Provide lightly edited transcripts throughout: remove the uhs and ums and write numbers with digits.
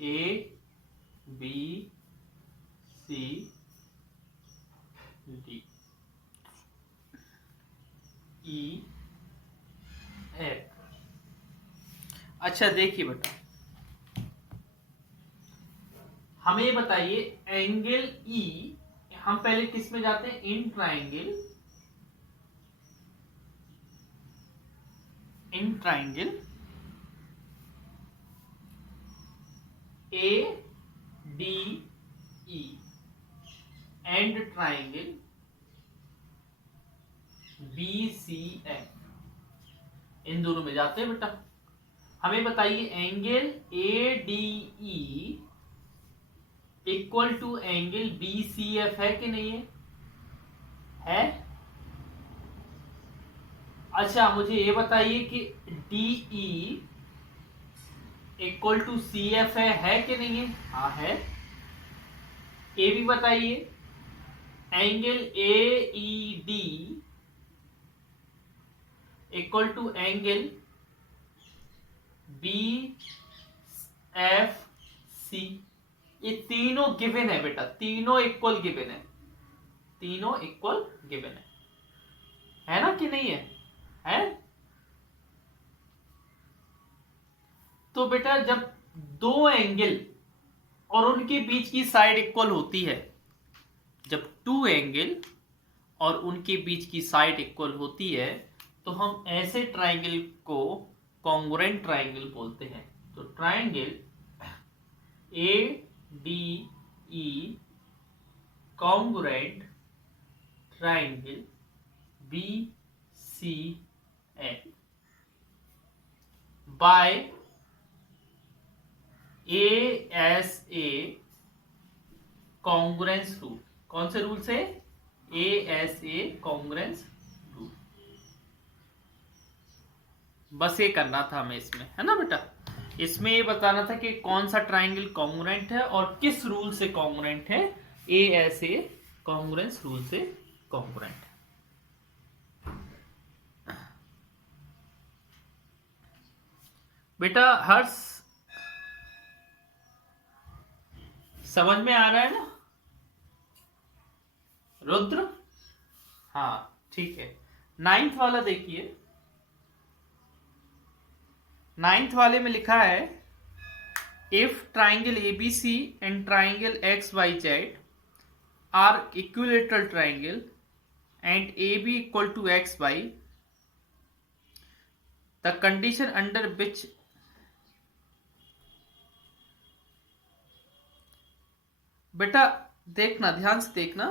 ए B C D E F. अच्छा देखिए बेटा, हमें ये बताइए एंगल ई, हम पहले किस में जाते हैं, in triangle, in triangle A D E and triangle B C F, इन दोनों में जाते हैं बेटा। हमें बताइए angle A D E equal to angle B C F है कि नहीं है? है। अच्छा मुझे ये बताइए कि D E equal to C F है कि नहीं है? हाँ है। ए भी बताइए, angle A E D equal to angle B F C, ये तीनों गिवन है बेटा, तीनों इक्वल गिवन है, तीनों इक्वल गिवन है ना कि नहीं है? है। तो बेटा जब दो एंगल और उनके बीच की साइड इक्वल होती है, जब टू एंगल और उनके बीच की साइड इक्वल होती है, तो हम ऐसे ट्राइंगल को कॉन्ग्रुएंट ट्राइंगल बोलते हैं। तो triangle A D E congruent triangle B C F by A S A congruence rule. कौन से रूल से? A S A congruence rule. बस ये करना था हमें इसमें, है ना बेटा? इसमें ये बताना था कि कौन सा ट्राइंगल कॉन्ग्रुएंट है और किस रूल से कॉन्ग्रुएंट है। ए एस ए कॉन्ग्रुएंस रूल से कॉन्ग्रुएंट है। बेटा हर्ष समझ में आ रहा है ना? रुद्र, हाँ ठीक है। 9th वाला देखिए, 9th वाले में लिखा है if triangle ABC and triangle X Y Z are equilateral triangle and A B equal to X Y, the condition under which बेटा देखना, ध्यान से देखना,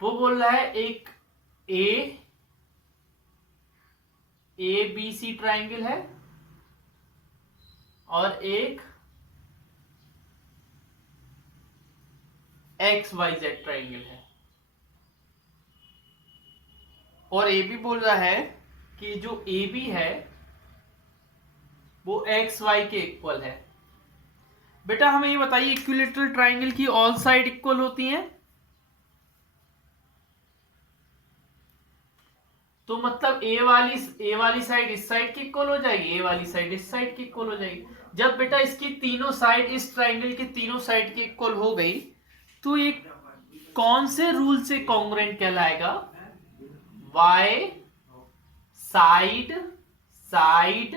वो बोल रहा है एक ए बी सी ट्राइंगल है और एक एक्स वाई जेड ट्राइंगल है, और ए बी बोल रहा है कि जो ए बी है वो एक्स वाई के इक्वल है। बेटा हमें ये बताइए इक्विलेटरल ट्राइंगल की ऑल साइड इक्वल होती हैं, तो मतलब ए वाली साइड इस साइड की इक्वल हो जाएगी, ए वाली साइड इस साइड की इक्वल हो जाएगी। जब बेटा इसकी तीनों साइड, इस ट्राइंगल की तीनों साइड की इक्वल हो गई, तो ये कौन से रूल से कॉन्ग्रुएंट कहलाएगा? Why side side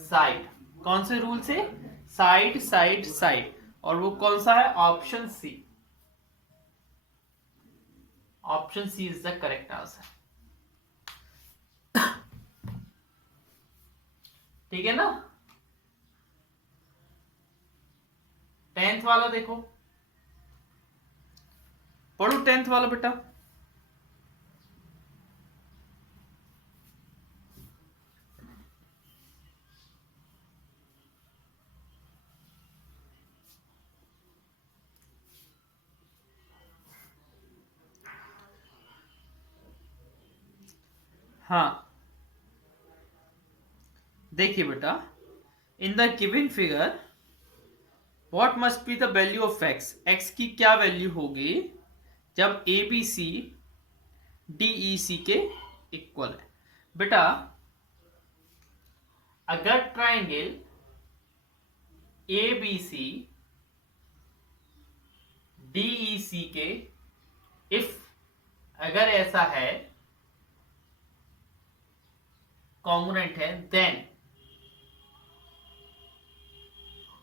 side. कौन से रूल से? Side side side. और वो कौन सा है? Option C. Option C is the correct answer. ठीक है ना? 10th वाला देखो, पढ़ो 10th वाला बेटा। हाँ देखिए बेटा, in the given figure what must be the value of x, x की क्या वैल्यू होगी जब ए B C D E C के इक्वल है? बेटा अगर triangle A B C D E C के इफ अगर ऐसा है कॉन्ग्रुएंट है देन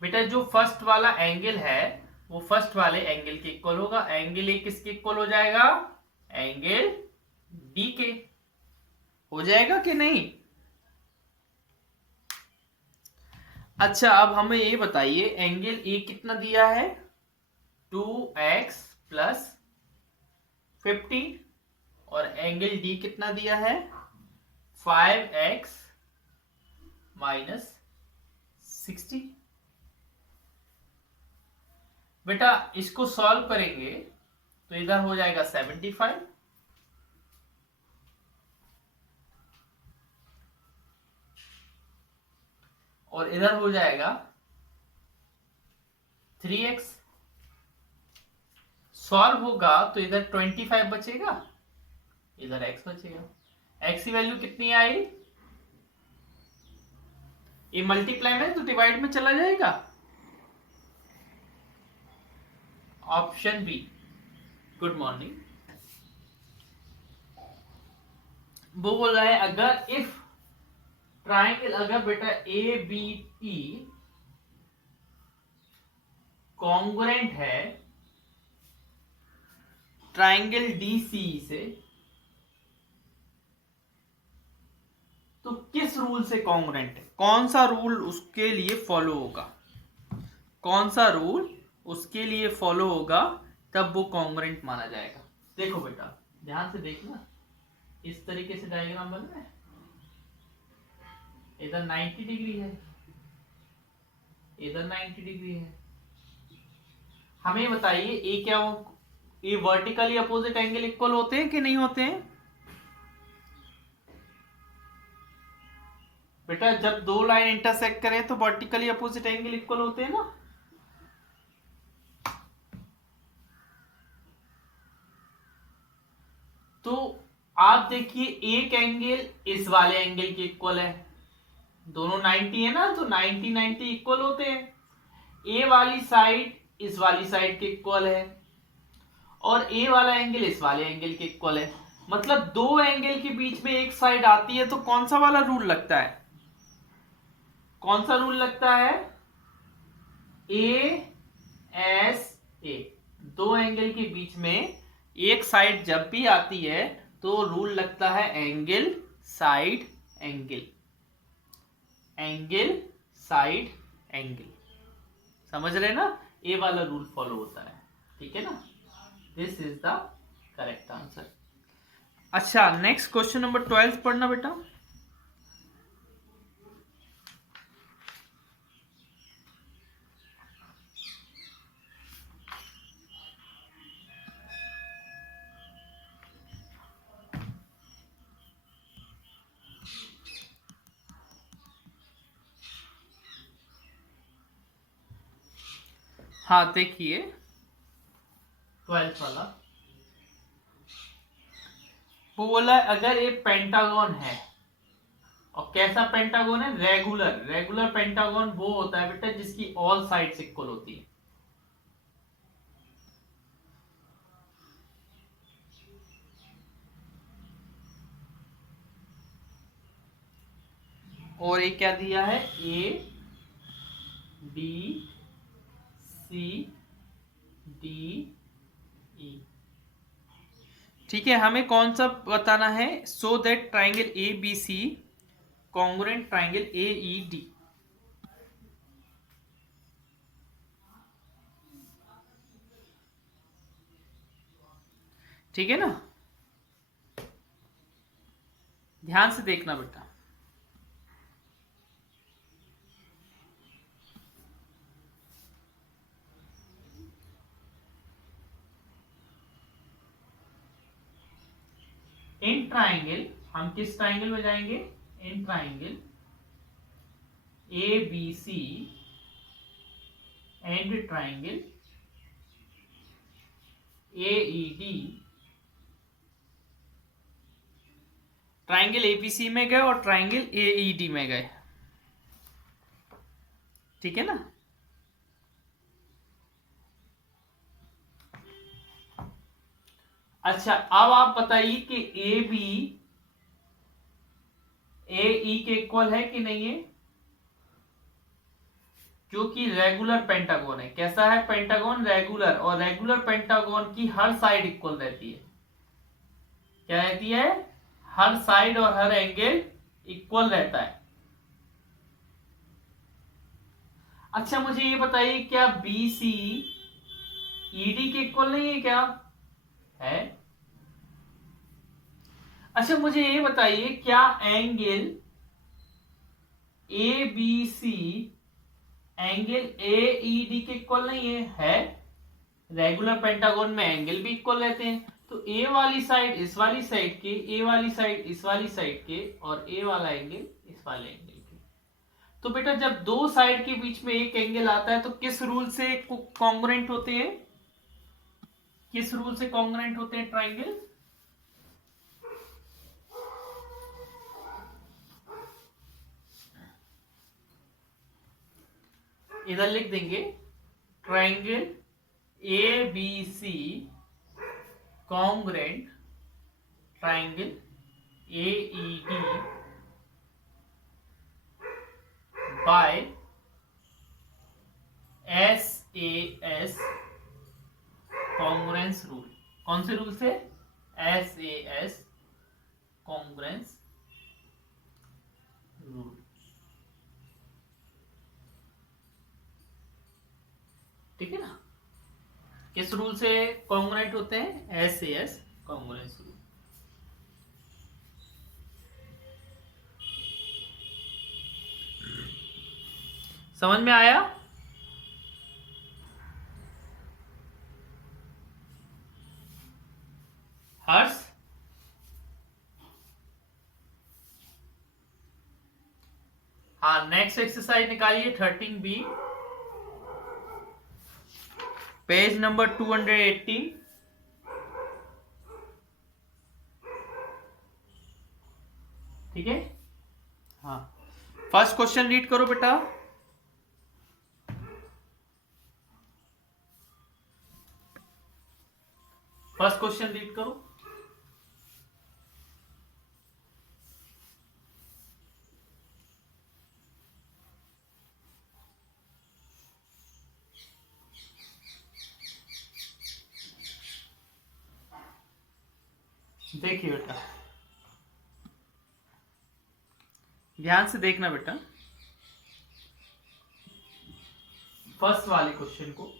बेटा जो फर्स्ट वाला एंगल है वो फर्स्ट वाले एंगल के इक्वल होगा। एंगल ए किसके इक्वल हो जाएगा? एंगल डी के हो जाएगा कि नहीं? अच्छा अब हमें ये बताइए एंगल ए कितना दिया है? 2x प्लस 50 और एंगल डी कितना दिया है? 5x minus 60। बेटा इसको सॉल्व करेंगे तो इधर हो जाएगा 75 और इधर हो जाएगा 3x। सॉल्व होगा तो इधर 25 बचेगा, इधर x बचेगा। x की वैल्यू कितनी आई? ये मल्टीप्लाई में तो डिवाइड में चला जाएगा। Option B. Good morning. वो बोल रहा है अगर इफ ट्राइंगल अगर बेटा ए बी ई कॉन्ग्रुएंट है ट्राइंगल डी सी से तो किस रूल से कॉन्ग्रुएंट है? कौन सा रूल उसके लिए फॉलो होगा? कौन सा रूल उसके लिए फॉलो होगा तब वो कॉन्ग्रुएंट माना जाएगा? देखो बेटा ध्यान से देखना, इस तरीके से डायग्राम बन रहा है। इधर 90 डिग्री है, इधर 90 डिग्री है। हमें बताइए ये क्या हो, ये वर्टिकली अपोजिट एंगल इक्वल होते हैं कि नहीं होते हैं? बेटा जब दो लाइन इंटरसेक्ट करें तो वर्टिकली अपोजिट एंगल इक्वल होते हैं ना। तो आप देखिए एक एंगल इस वाले एंगल के इक्वल है, दोनों 90 है ना, तो 90 90 इक्वल होते हैं। ए वाली साइड इस वाली साइड के इक्वल है और ए वाला एंगल इस वाले एंगल के इक्वल है। मतलब दो एंगल के बीच में एक साइड आती है तो कौन सा वाला रूल लगता है? कौन सा रूल लगता है? ए एस ए। दो एंगल के बीच में एक साइड जब भी आती है तो रूल लगता है angle side angle, angle side angle. समझ रहे ना? ए वाला रूल फॉलो होता है, ठीक है ना? This is the correct answer. अच्छा नेक्स्ट क्वेश्चन नंबर 12 पढ़ना बेटा। हाँ देखिए 12 वाला वो बोला अगर ये पेंटागन है, और कैसा पेंटागन है? रेगुलर। रेगुलर पेंटागन वो होता है बेटा जिसकी ऑल साइड्स इक्वल होती है। और ये क्या दिया है? A B C D E. ठीक है, हमें कौन सा बताना है? So that triangle A B C congruent triangle A E D. ठीक है ना? ध्यान से देखना बेटा। इन ट्राइंगल हम किस ट्राइंगल में जाएंगे? In triangle A B C and triangle A E D. Triangle ABC में गए और ट्राइंगल ए ई डी में गए, ठीक है ना? अच्छा अब आप बताइए कि ए बी ए ई के इक्वल है कि नहीं है, जो कि रेगुलर पेंटागन है। कैसा है पेंटागन? रेगुलर। और रेगुलर पेंटागन की हर साइड इक्वल रहती है। क्या रहती है? हर साइड और हर एंगल इक्वल रहता है। अच्छा मुझे ये बताइए, क्या बी सी ईडी के इक्वल नहीं है क्या? है। अच्छा मुझे ये बताइए, क्या angle A B C angle A E D के इक्वल नहीं है? है। रेगुलर पेंटागन में एंगल भी इक्वल रहते हैं, तो ए वाली साइड इस वाली साइड के, ए वाली साइड इस वाली साइड के, और ए वाला एंगल इस वाले एंगल के। तो बेटा जब दो साइड के बीच में एक एंगल आता है तो किस रूल से कॉन्ग्रुएंट होते हैं? किस रूल से कॉन्ग्रुएंट होते हैं ट्राइंगल? इधर लिख देंगे, triangle A B C congruent triangle A E D by S A S congruence rule. कौन से रूल से? S A S congruence rule. ठीक है ना? किस रूल से कॉन्ग्रुएंट होते हैं? S A S congruence rule. समझ में आया? हर्ष? हाँ नेक्स्ट एक्सरसाइज निकालिए 13B, पेज नंबर 280। ठीक है। हाँ फर्स्ट क्वेश्चन रीड करो बेटा। फर्स्ट क्वेश्चन रीड करो। देखिए बेटा, ध्यान से देखना बेटा फर्स्ट वाले क्वेश्चन को।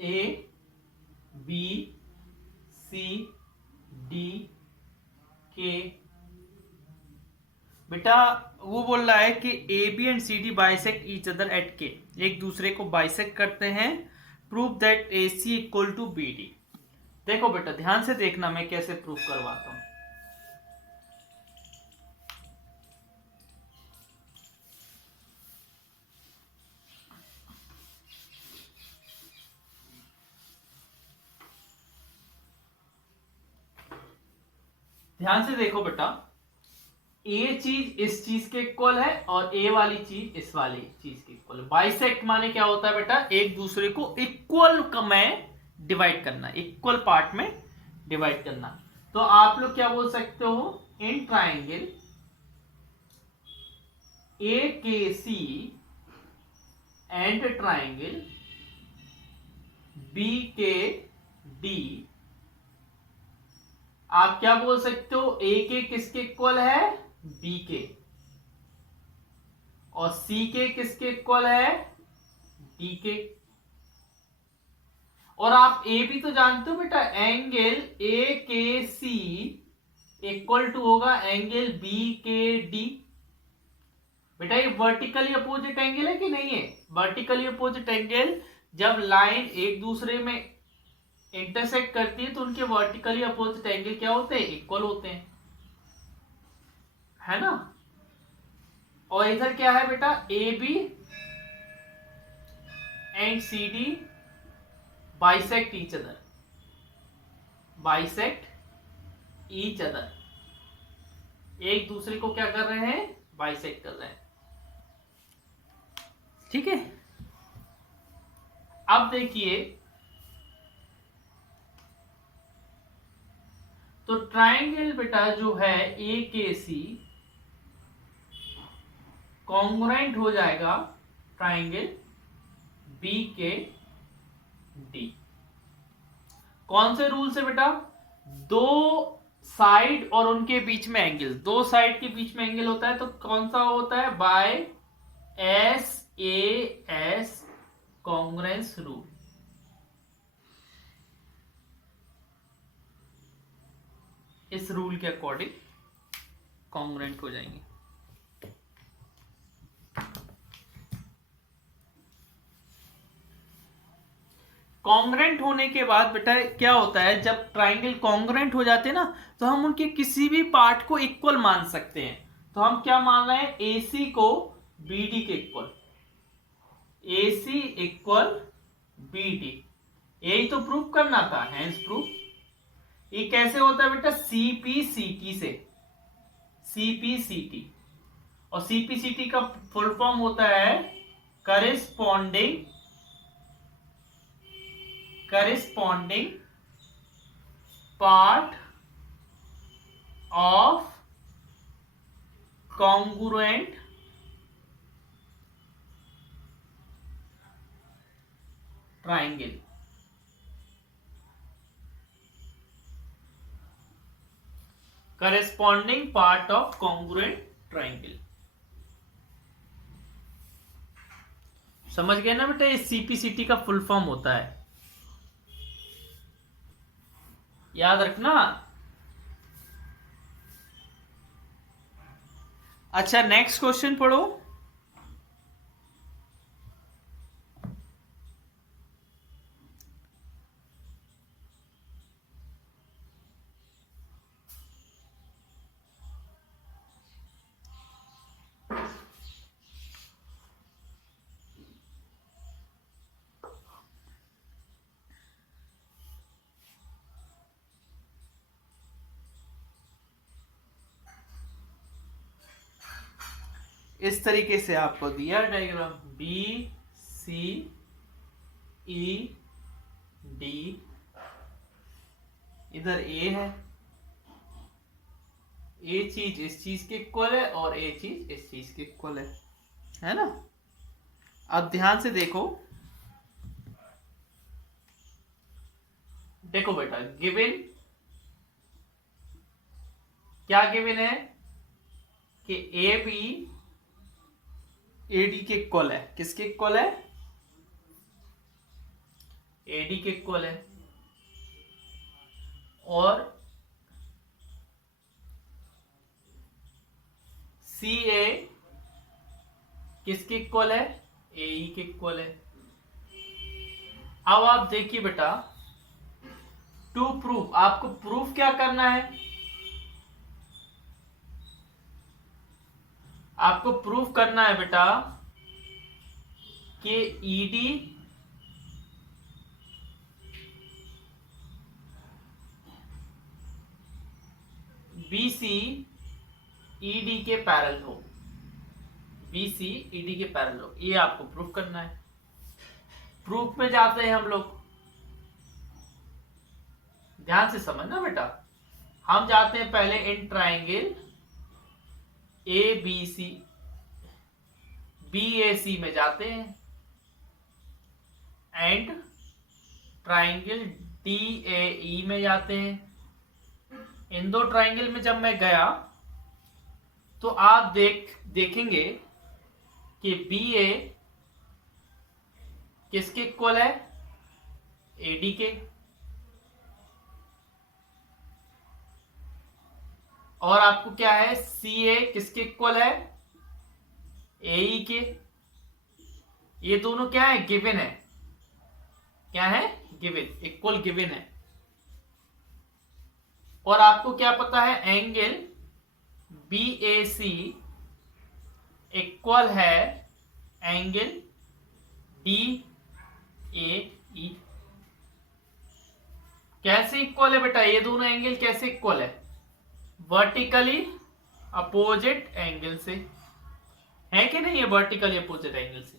ए बी सी डी के, बेटा वो बोल रहा है कि A B and C D bisect each other at के, एक दूसरे को बाइसेक्ट करते हैं। Prove that A C equal to B D. देखो बेटा ध्यान से देखना मैं कैसे प्रूव करवाता हूं। ध्यान से देखो बेटा, ए चीज इस चीज के इक्वल है और ए वाली चीज इस वाली चीज के इक्वल है। बाइसेक्ट माने क्या होता है बेटा? एक दूसरे को इक्वल में डिवाइड करना, इक्वल पार्ट में डिवाइड करना। तो आप लोग क्या बोल सकते हो? इन ट्राइंगल ए के सी एंड ट्राइंगल बी के डी, आप क्या बोल सकते हो? ए के किसके इक्वल है? बी के। और सी के किसके इक्वल है? डी के। और आप ए भी तो जानते हो बेटा, एंगल ए के सी इक्वल टू होगा एंगल बी के डी। बेटा ये वर्टिकली अपोजिट एंगल है कि नहीं है? वर्टिकली अपोजिट एंगल जब लाइन एक दूसरे में इंटरसेक्ट करती है तो उनके वर्टिकली अपोजिट एंगल क्या होते हैं? इक्वल होते हैं, है ना? और इधर क्या है बेटा? A B and C D bisect each other, bisect each other, एक दूसरे को क्या कर रहे हैं? बाइसेक्ट कर रहे हैं। ठीक है। अब देखिए, तो ट्राइंगल बेटा जो है ए के सी कॉन्ग्रुएंट हो जाएगा ट्राइंगल बी के डी। कौन से रूल से बेटा? दो साइड और उनके बीच में एंगल, दो साइड के बीच में एंगल होता है तो कौन सा होता है? Bye S A S congruence rule. इस रूल के अकॉर्डिंग कॉन्ग्रुएंट हो जाएंगे। कॉन्ग्रुएंट होने के बाद बेटा क्या होता है, जब ट्राइंगल कॉन्ग्रुएंट हो जाते हैं ना, तो हम उनके किसी भी पार्ट को इक्वल मान सकते हैं। तो हम क्या मान रहे हैं? AC को BD के इक्वल, AC इक्वल BD। यही तो प्रूफ करना था, हैंस प्रूफ। ये कैसे होता है बेटा? CPCT से, CPCT। और CPCT का फुल फॉर्म होता है corresponding part of congruent triangle. Corresponding part of congruent triangle. समझ गए ना बेटा? ये CPCT का फुल फॉर्म होता है, याद रखना। अच्छा, नेक्स्ट क्वेश्चन पढ़ो। इस तरीके से आपको दिया diagram, B C E D, इधर ए है, ए चीज इस चीज के इक्वल है और ए चीज इस चीज के इक्वल है ना? अब ध्यान से देखो, देखो बेटा, गिवन क्या गिवन है कि ए बी एडी के इक्वल है। किसके इक्वल है? एडी के इक्वल है। और सी ए किसके इक्वल है? एई के इक्वल है। अब आप देखिए बेटा, टू प्रूफ, आपको प्रूफ क्या करना है? आपको प्रूफ करना है बेटा कि ईडी बीसी ईडी के पैरेलल हो, बीसी ईडी के पैरेलल हो, ये आपको प्रूफ करना है। प्रूफ में जाते हैं हम लोग, ध्यान से समझना बेटा। हम जाते हैं पहले in triangle A B C, BAC में जाते हैं, एंड ट्राइंगल DAE में जाते हैं। इन दो ट्राइंगल में जब मैं गया तो आप देखेंगे कि BA किसके इक्वल है? AD के। और आपको क्या है? CA किसके इक्वल है? AE के। ये दोनों क्या है? गिवन है। क्या है? गिवन, इक्वल गिवन है। और आपको क्या पता है? एंगल BAC इक्वल है एंगल DAE। कैसे इक्वल है बेटा? ये दोनों एंगल कैसे इक्वल है? वर्टिकली अपोजिट एंगल से, है कि नहीं? ये वर्टिकली अपोजिट एंगल से।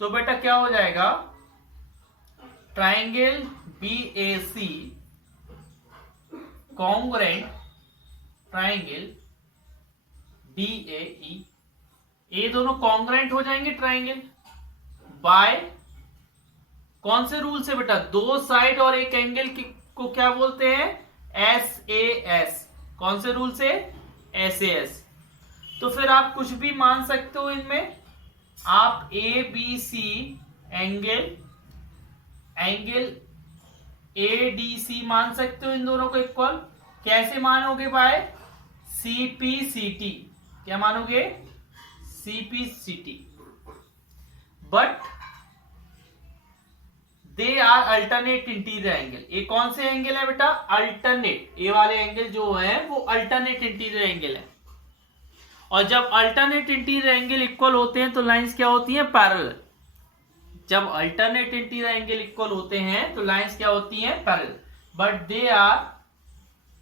तो बेटा क्या हो जाएगा, triangle B A C congruent triangle D A E, ये दोनों कॉन्ग्रेंट हो जाएंगे ट्राइंगल बाय कौन से रूल से बेटा, दो साइड और एक एंगल को क्या बोलते हैं, एस ए एस। कौन से रूल से, एस ए एस। तो फिर आप कुछ भी मान सकते हो इनमें, आप A B C angle A D C मान सकते हो इन दोनों को इक्वल। कैसे मानोगे, by C P C T. क्या मानोगे, C P C T. But they are alternate interior angle. ये कौन से एंगल है बेटा, अल्टरनेट। ये वाले एंगल जो है वो अल्टरनेट इंटीरियर एंगल है। और जब अल्टरनेट इंटीरियर एंगल इक्वल होते हैं तो लाइंस क्या होती हैं, पैरेलल। जब अल्टरनेट इंटीरियर एंगल इक्वल होते हैं तो लाइंस क्या होती हैं, parallel. But they are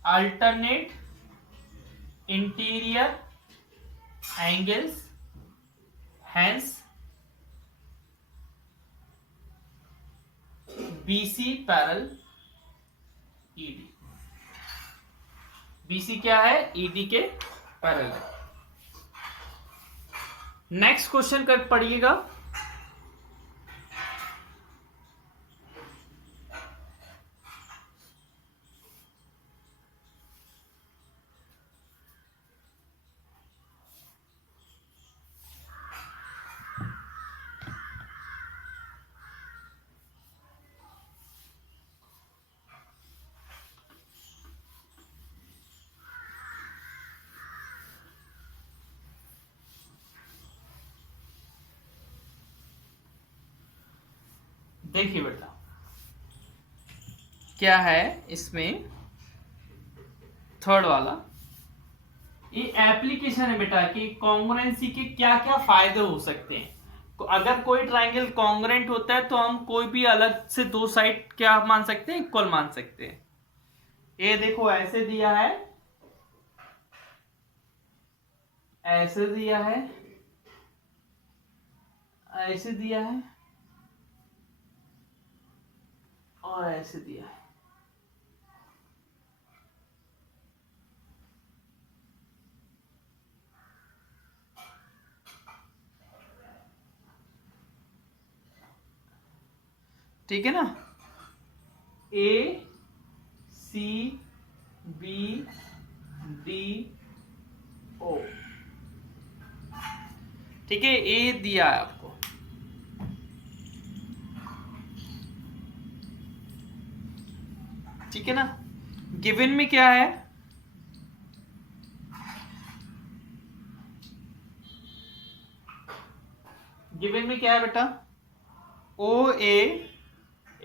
alternate interior angles, hence BC parallel ED। BC क्या है, ED के पैरेलल। नेक्स्ट क्वेश्चन कर पढ़िएगा। देखिए बेटा क्या है इसमें, थर्ड वाला, ये एप्लीकेशन है बेटा कि कॉन्ग्रुएंसी के क्या क्या फायदे हो सकते हैं। अगर कोई ट्राइंगल कॉन्ग्रुएंट होता है तो हम कोई भी अलग से दो साइड क्या मान सकते हैं, इक्वल मान सकते हैं। ये देखो ऐसे दिया है, ऐसे दिया है, ऐसे दिया है और ऐसे दिया है। ठीक है ना, ए सी बी डी ओ। ठीक है, ए दिया है आपको, ठीक है ना। गिवन में क्या है, गिवन में क्या है बेटा, O A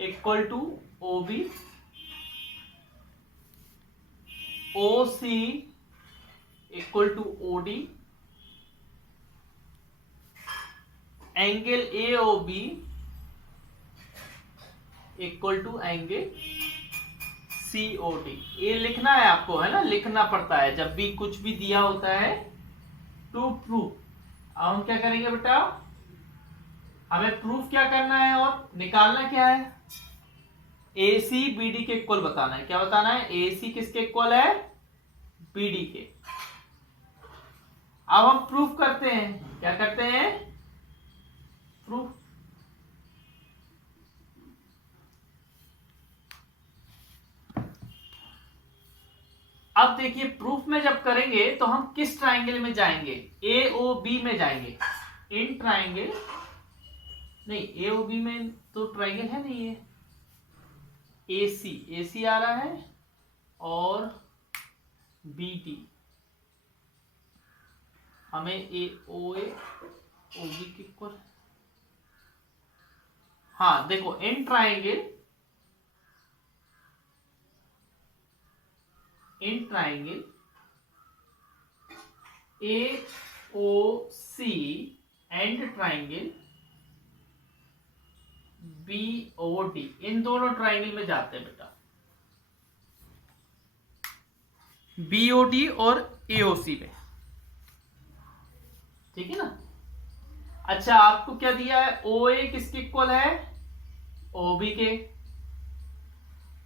equal to O B, O C equal to O D, angle A O B equal to angle C O D. ये लिखना है आपको, है ना, लिखना पड़ता है जब भी कुछ भी दिया होता है टू प्रूफ। अब हम क्या करेंगे बेटा, हमें प्रूफ क्या करना है और निकालना क्या है, ए सी बी डी के इक्वल बताना है। क्या बताना है, ए सी किसके इक्वल है, बी डी के। अब हम प्रूफ करते हैं, क्या करते हैं, प्रूफ। अब देखिए प्रूफ में जब करेंगे तो हम किस ट्राइंगल में जाएंगे, ए ओ बी में जाएंगे। इन ट्राइंगल नहीं, ए ओ बी में तो ट्राइंगल है नहीं, ये ए सी आ रहा है और बी डी, हमें ए ओ बी के इक्वल। हाँ देखो, in triangle A O C and triangle B O D, इन दोनों ट्राइंगल में जाते हैं बेटा, बी ओ डी और ए ओ सी में। ठीक है ना। अच्छा आपको क्या दिया है, ओ ए किसके इक्वल है, ओ बी के,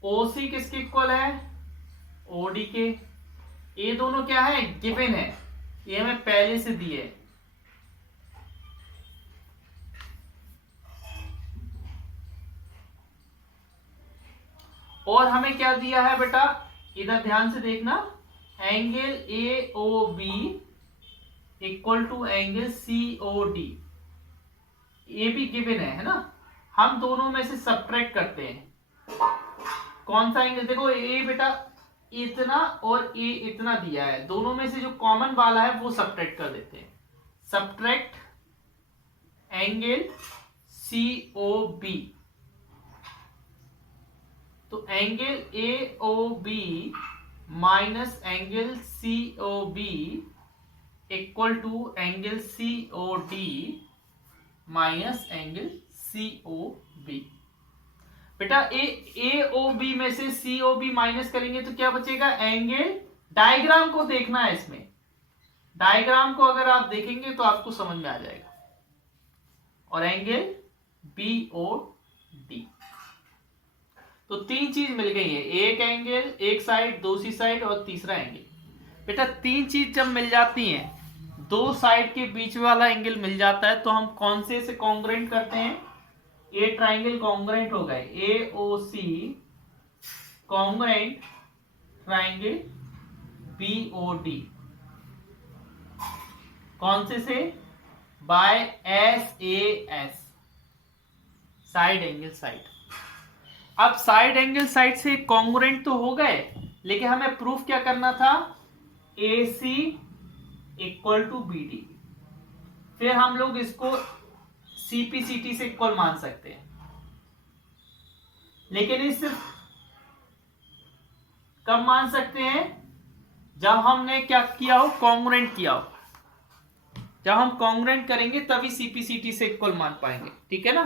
ओ सी किसके इक्वल है, ओ डी के। ये दोनों क्या है, गिवन है, ये हमें पहले से दिए है। और हमें क्या दिया है बेटा, इधर ध्यान से देखना, angle A O B equal to angle C O D, ये भी गिवन है ना। हम दोनों में से सब्ट्रैक्ट करते हैं कौन सा एंगल, देखो ए बेटा इतना और ए इतना दिया है, दोनों में से जो कॉमन वाला है वो सब्ट्रैक्ट कर देते हैं। Subtract angle C O B, तो angle A O B minus angle C O B equal to angle C O D minus angle C O B. बेटा ए ओ बी में से सी ओ बी माइनस करेंगे तो क्या बचेगा, angle, diagram को देखना है इसमें, डायग्राम को अगर आप देखेंगे तो आपको समझ में आ जाएगा। और एंगल बी ओ डी, तो तीन चीज मिल गई है, एक एंगल, एक साइड, दूसरी साइड और तीसरा एंगल। बेटा तीन चीज जब मिल जाती हैं, दो साइड के बीच वाला एंगल मिल जाता है, तो हम कौन से कॉन्ग्रुएंट करते हैं, ए ट्राइंगल कॉन्ग्रुएंट हो गए, A O C congruent triangle B O D, कौन से by S A S, side angle side. अब साइड एंगल साइड से कॉन्ग्रुएंट तो हो गए, लेकिन हमें प्रूफ क्या करना था, A C equal to B D. फिर हम लोग इसको सीपीसीटी से इक्वल मान सकते हैं, लेकिन इस कब मान सकते हैं, जब हमने क्या किया हो, कॉन्ग्रुएंट किया हो। जब हम कॉन्ग्रुएंट करेंगे तभी सीपीसीटी से इक्वल मान पाएंगे, ठीक है ना।